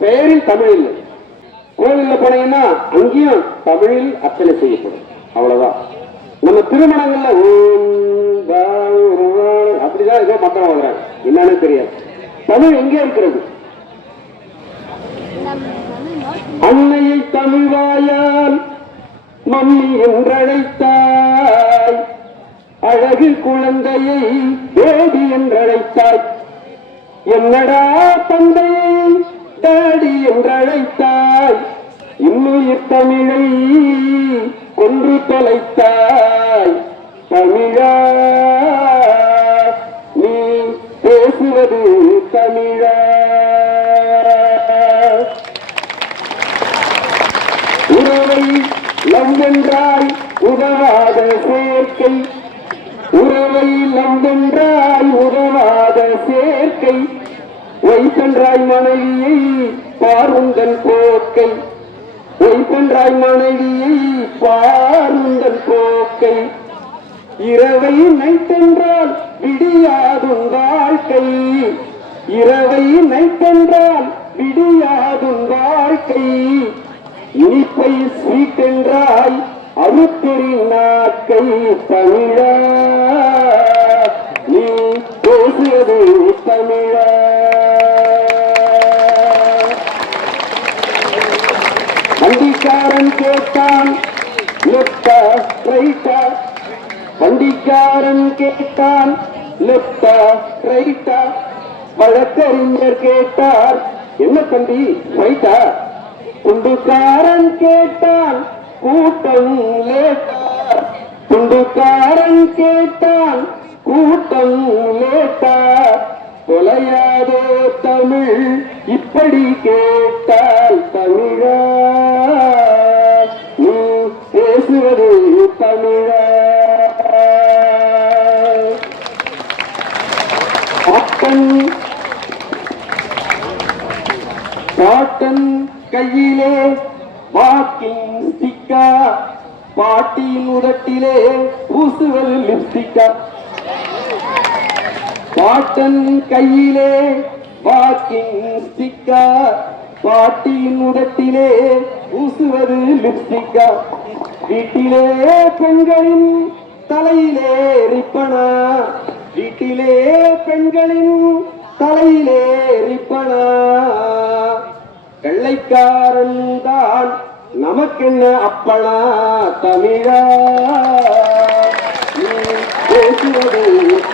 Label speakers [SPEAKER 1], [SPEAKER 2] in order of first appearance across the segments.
[SPEAKER 1] பெயரில் தமிழ் இல்லை. கோவில்ல போனீங்கன்னா அங்கேயும் தமிழில் அர்ச்சனை செய்யப்படும். அவ்வளவுதான். நம்ம திருமணங்கள்ல அப்படிதான் ஏதோ மக்கள் வாங்குறாங்க. என்னன்னு தெரியாது. தமிழ் எங்க இருக்கிறது. அன்னையை தமிழ்வாயால் மம்மி என்றழைத்தாய் அழகு குழந்தையை பேபி என்றழைத்தாய் என்னடா தந்தையே? டாடி என்றழைத்தாய் இன்னுயிர் தமிழை கொன்று தொலைத்தாய். தமிழா நீ பேசுவது தமிழா. உறவை லவ் உதவாத சேர்க்கை. உறவை நம்பென்றாய் உதவாத வைத்தன்றாய் மனைவியை பாருந்தன் போக்கை. வைத்தன்றாய் மனைவியை பாருந்தன் போக்கை. இரவை நைத்தென்றால் விடியாதும் வாழ்க்கை. இரவை நைத்தென்றால் விடியாதும் வாழ்க்கை. இனிப்பை சீட்டென்றாய் அறுத்தெறி நாக்கை தமிழா. வண்டிக்காரன் கேட்டான் லெப்டா ரைட்டா. வண்டிக்காரன் கேட்டான் லெப்டா ரைட்டா. வழக்கறிஞர் கேட்டார் என்ன தம்பி ரைட்டா? குண்டுக்காரன் கேட்டான் கூட்டம் லேட்டார். குண்டுக்காரன் கேட்டான் கூட்டம் லேட்டார். தொலையாதோ தமிழ் இப்படி கேட்டார். பாட்டன் கையிலே வாக்கிங் சிக்கா பாட்டியின் உதட்டிலே பூசுவது லிப்ஸ்டிக்கா பாட்டன் கையிலே வாக்கிங் ஸ்டிக்கா பாட்டியின் உதட்டிலே பூசுவது லிப்ஸ்டிக்கா வீட்டிலே பெண்களின் தலையிலே ரிப்பனா வீட்டிலே பெண்களின் தலையிலே ரிப்பனா. வெள்ளைக்காரன் தான் நமக்கென்ன அப்பனா தமிழா? பேசுவது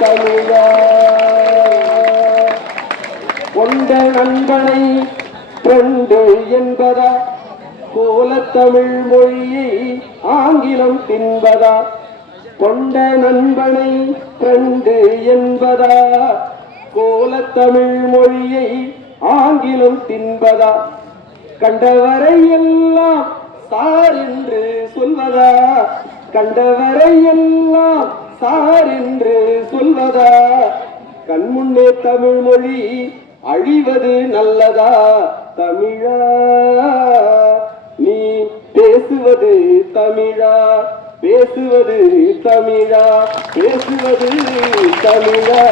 [SPEAKER 1] தமிழா? கொண்ட நண்பனை ஃப்ரெண்டு என்பதா? கோலத்தமிழ் மொழியை ஆங்கிலம் தின்பதா கொண்ட நண்பனை ஃப்ரெண்டு என்பதா? கோலத்தமிழ் மொழியை ஆங்கிலம் தின்பதா கண்டவரை எல்லாம் சார் என்று சொல்வதா? கண்டவரை எல்லாம் சார் என்று சொல்வதா? கண்முன்னே தமிழ் மொழி அழிவது நல்லதா? தமிழா நீ பேசுவது தமிழா? பேசுவது தமிழா? பேசுவது தமிழா?